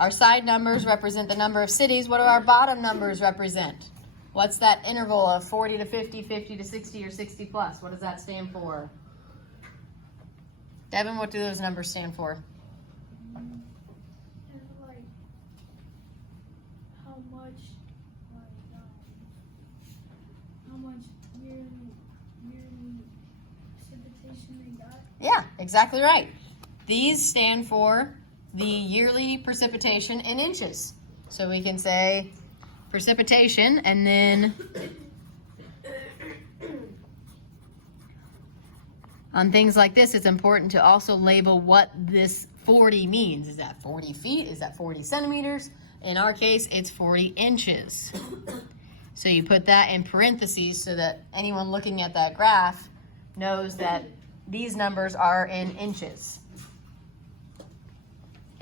Our side numbers represent the number of cities. What do our bottom numbers represent? What's that interval of 40 to 50, 50 to 60, or 60 plus? What does that stand for? Devin, what do those numbers stand for? Like how much yearly precipitation they got. Yeah, exactly right. These stand for the yearly precipitation in inches. So we can say precipitation, and then on things like this, it's important to also label what this 40 means. Is that 40 feet? Is that 40 centimeters? In our case, it's 40 inches. So you put that in parentheses so that anyone looking at that graph knows that these numbers are in inches.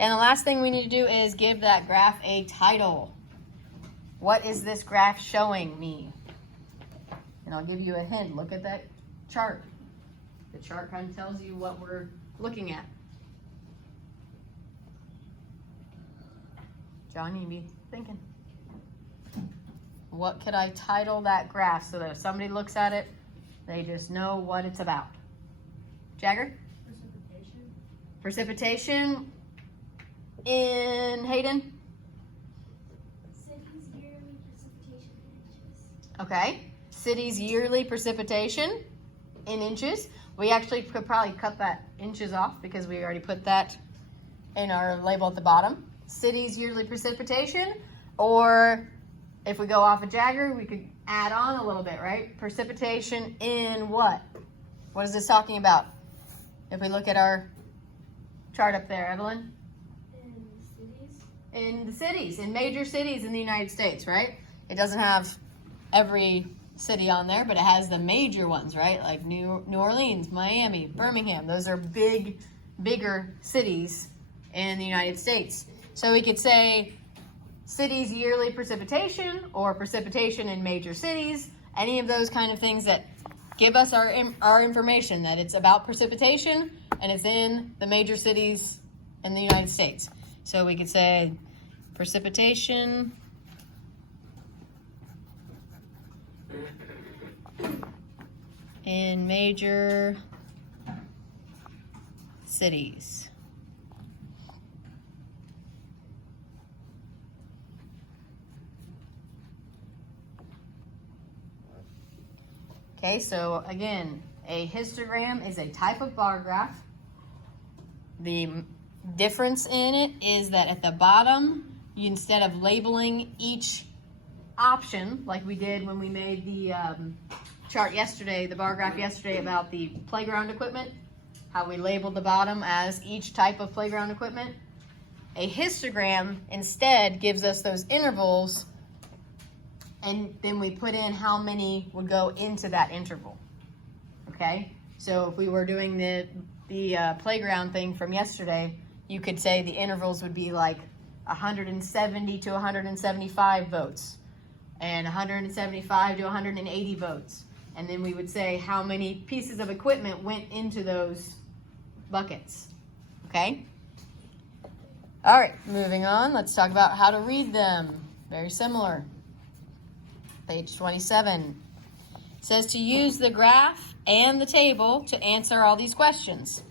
And the last thing we need to do is give that graph a title. What is this graph showing me? And I'll give you a hint. Look at that chart. The chart kind of tells you what we're looking at. John, you be thinking. What could I title that graph so that if somebody looks at it, they just know what it's about? Jagger? Precipitation. Precipitation in Hayden? Cities yearly precipitation in inches. Okay. Cities yearly precipitation in inches. We actually could probably cut that inches off because we already put that in our label at the bottom. Cities yearly precipitation, or if we go off of Jagger, we could add on a little bit, right? Precipitation in what? What is this talking about? If we look at our chart up there, Evelyn? In cities. In the cities, in major cities in the United States, right? It doesn't have every city on there, but it has the major ones, right? Like New Orleans, Miami, Birmingham. Those are bigger cities in the United States. So we could say cities yearly precipitation or precipitation in major cities, any of those kind of things that give us our information that it's about precipitation and it's in the major cities in the United States. So we could say precipitation in major cities. Okay, so again, a histogram is a type of bar graph. The difference in it is that at the bottom, instead of labeling each option like we did when we made the chart yesterday, the bar graph yesterday about the playground equipment, how we labeled the bottom as each type of playground equipment, a histogram instead gives us those intervals, and then we put in how many would go into that interval. Okay, so if we were doing the playground thing from yesterday, you could say the intervals would be like 170 to 175 votes and 175 to 180 votes. And then we would say how many pieces of equipment went into those buckets. Okay? All right, moving on. Let's talk about how to read them. Very similar. Page 27. It says to use the graph and the table to answer all these questions.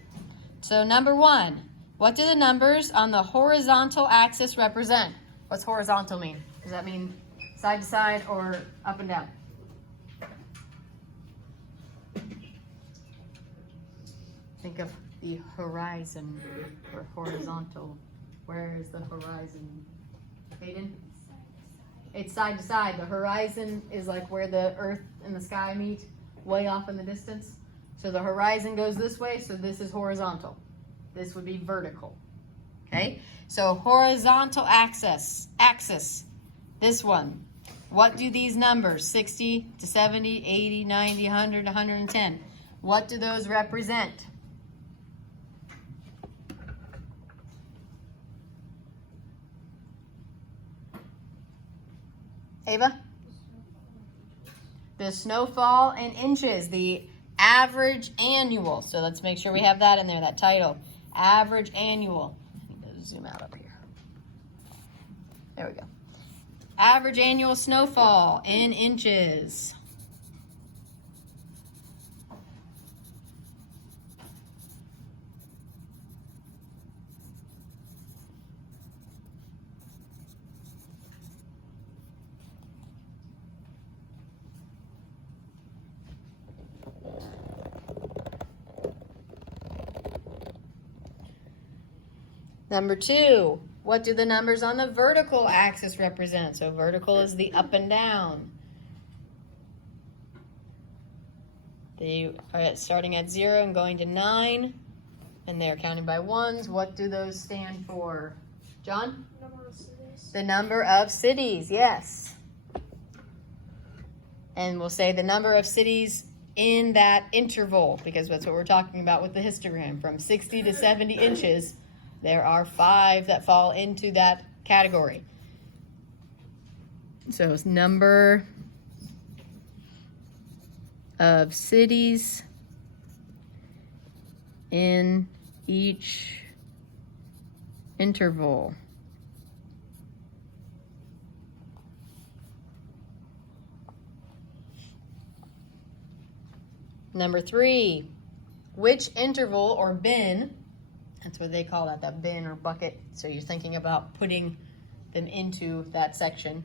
So number 1, what do the numbers on the horizontal axis represent? What's horizontal mean? Does that mean side to side or up and down? Think of the horizon or horizontal. Where is the horizon? Hayden? It's side to side. The horizon is like where the earth and the sky meet, way off in the distance. So the horizon goes this way, so this is horizontal. This would be vertical. Okay? So horizontal axis, this one. What do these numbers, 60 to 70, 80, 90, 100, 110, what do those represent? Ava? The snowfall in inches, the average annual. So let's make sure we have that in there, that title. Average annual. I need to zoom out up here. There we go. Average annual snowfall in inches. Number 2, what do the numbers on the vertical axis represent? So vertical is the up and down. They are starting at 0 and going to 9, and they're counting by ones. What do those stand for? John? Number of cities. The number of cities, yes. And we'll say the number of cities in that interval, because that's what we're talking about with the histogram. From 60 to 70 inches, there are 5 that fall into that category. So it's number of cities in each interval. Number 3, which interval or bin, that's what they call that, that bin or bucket. So you're thinking about putting them into that section.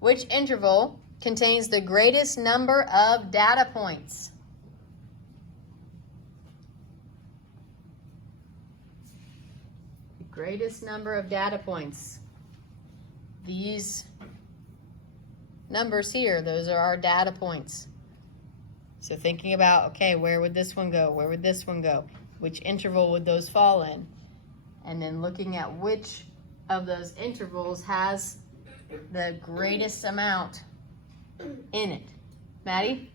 Which interval contains the greatest number of data points? The greatest number of data points. These numbers here, those are our data points. So thinking about, okay, where would this one go? Where would this one go? Which interval would those fall in? And then looking at which of those intervals has the greatest amount in it. Maddie?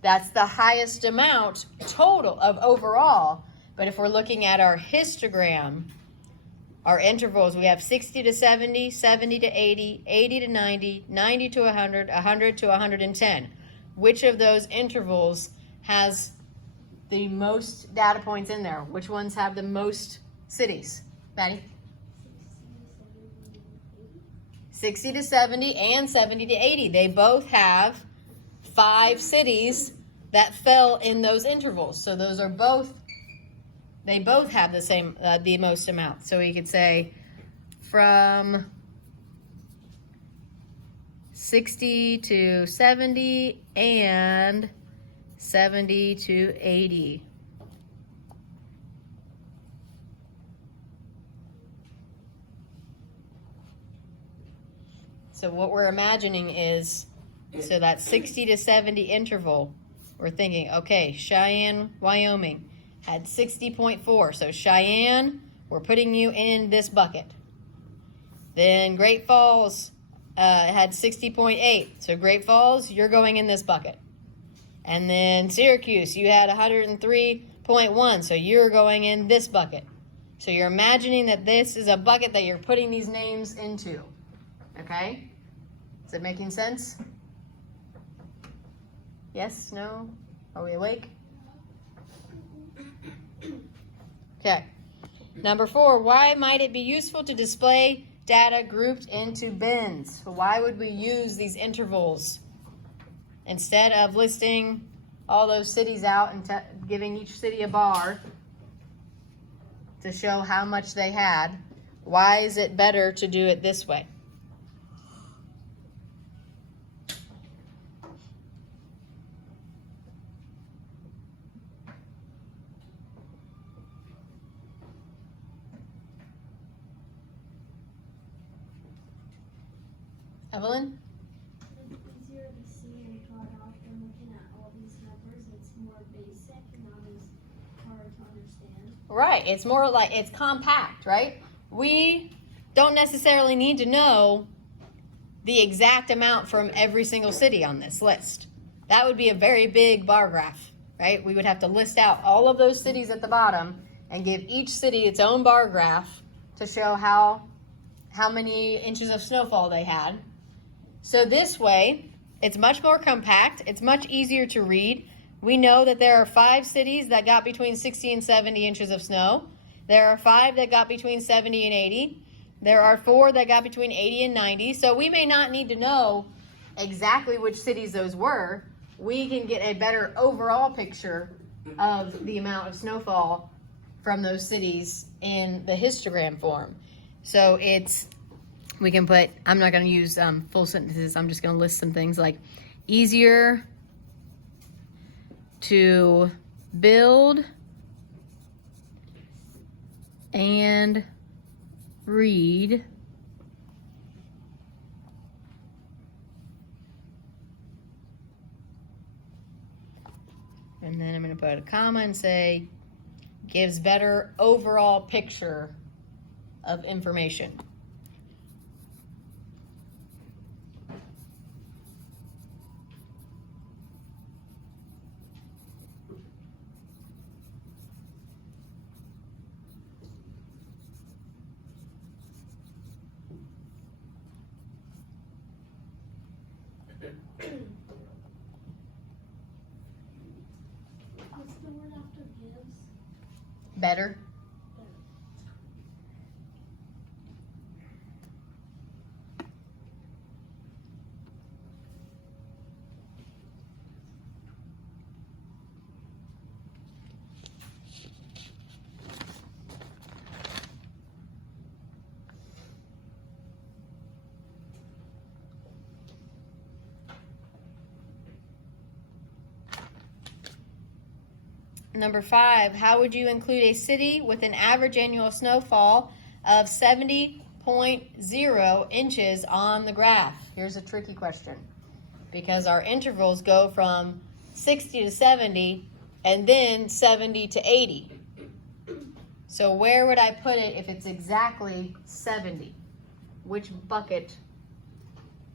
That's the highest amount total of overall. But if we're looking at our histogram, our intervals, we have 60 to 70, 70 to 80, 80 to 90, 90 to 100, 100 to 110. Which of those intervals has the most data points in there? Which ones have the most cities? Maddie? 60 to 70 and 70 to 80. They both have 5 cities that fell in those intervals. So those are both, they both have the same, the most amount. So we could say from 60 to 70 and 70 to 80. So what we're imagining is, so that 60 to 70 interval, we're thinking, okay, Cheyenne, Wyoming had 60.4. So Cheyenne, we're putting you in this bucket. Then Great Falls had 60.8. So Great Falls, you're going in this bucket. And then Syracuse, you had 103.1. So you're going in this bucket. So you're imagining that this is a bucket that you're putting these names into. Okay? Is it making sense? Yes? No? Are we awake? Okay. Number 4, why might it be useful to display data grouped into bins? Why would we use these intervals instead of listing all those cities out and giving each city a bar to show how much they had? Why is it better to do it this way? Evelyn? It's easier to see and plot out than looking at all these numbers. It's more basic and not as hard to understand. Right, it's more like, it's compact, right? We don't necessarily need to know the exact amount from every single city on this list. That would be a very big bar graph, right? We would have to list out all of those cities at the bottom and give each city its own bar graph to show how many inches of snowfall they had. So this way, it's much more compact. It's much easier to read. We know that there are 5 cities that got between 60 and 70 inches of snow. There are 5 that got between 70 and 80. There are 4 that got between 80 and 90. So we may not need to know exactly which cities those were. We can get a better overall picture of the amount of snowfall from those cities in the histogram form. So we can put, I'm not going to use full sentences. I'm just going to list some things like easier to build and read and then I'm going to put a comma and say gives better overall picture of information. What's the word after gives? Better. Number 5, how would you include a city with an average annual snowfall of 70.0 inches on the graph? Here's a tricky question because our intervals go from 60 to 70 and then 70 to 80. So where would I put it if it's exactly 70? Which bucket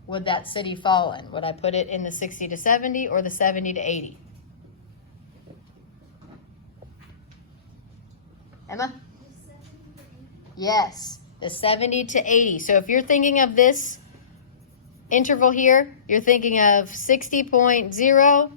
would that city fall in? Would I put it in the 60 to 70 or the 70 to 80? Emma? Yes, the 70 to 80. So if you're thinking of this interval here, you're thinking of 60.0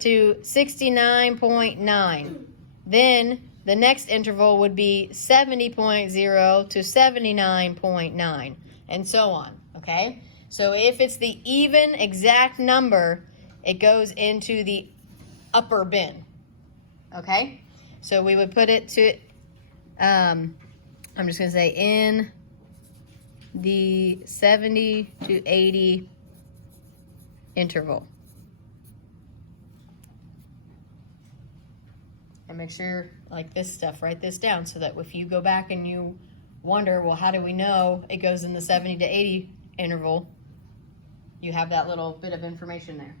to 69.9. Then the next interval would be 70.0 to 79.9, and so on, okay? So if it's the even exact number, it goes into the upper bin, okay? So we would put it to, I'm just going to say in the 70 to 80 interval. And make sure, like this stuff, write this down so that if you go back and you wonder, well, how do we know it goes in the 70 to 80 interval, you have that little bit of information there.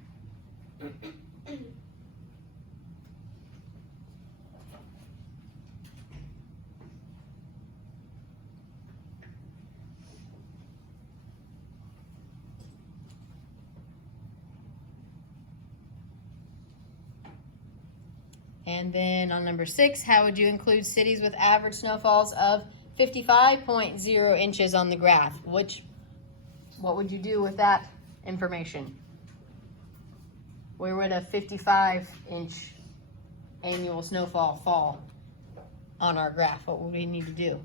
And then on number 6, how would you include cities with average snowfalls of 55.0 inches on the graph? What would you do with that information? Where would a 55-inch annual snowfall fall on our graph? What would we need to do?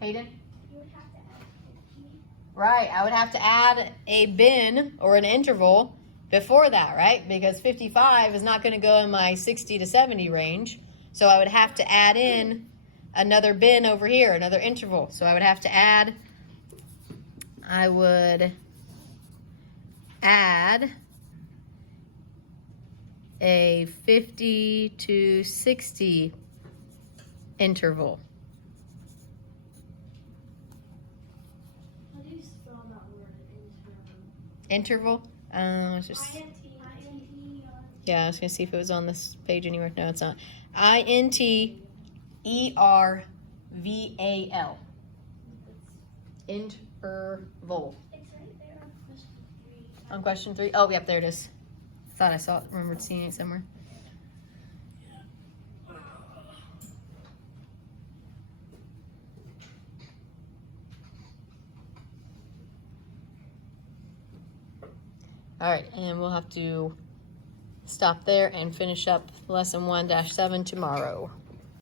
Hayden? You would have to add 50. Right, I would have to add a bin or an interval before that, right? Because 55 is not going to go in my 60 to 70 range. So I would have to add in another bin over here, another interval. So I would have to add, a 50 to 60 interval. How do you spell that word? Interval? It's just, yeah, I was going to see if it was on this page anywhere. No, it's not. INTERVAL. Interval. It's right there on question 3. On question 3? Oh, yep, there it is. Thought I saw it, remembered seeing it somewhere. All right, and we'll have to stop there and finish up lesson 1-7 tomorrow.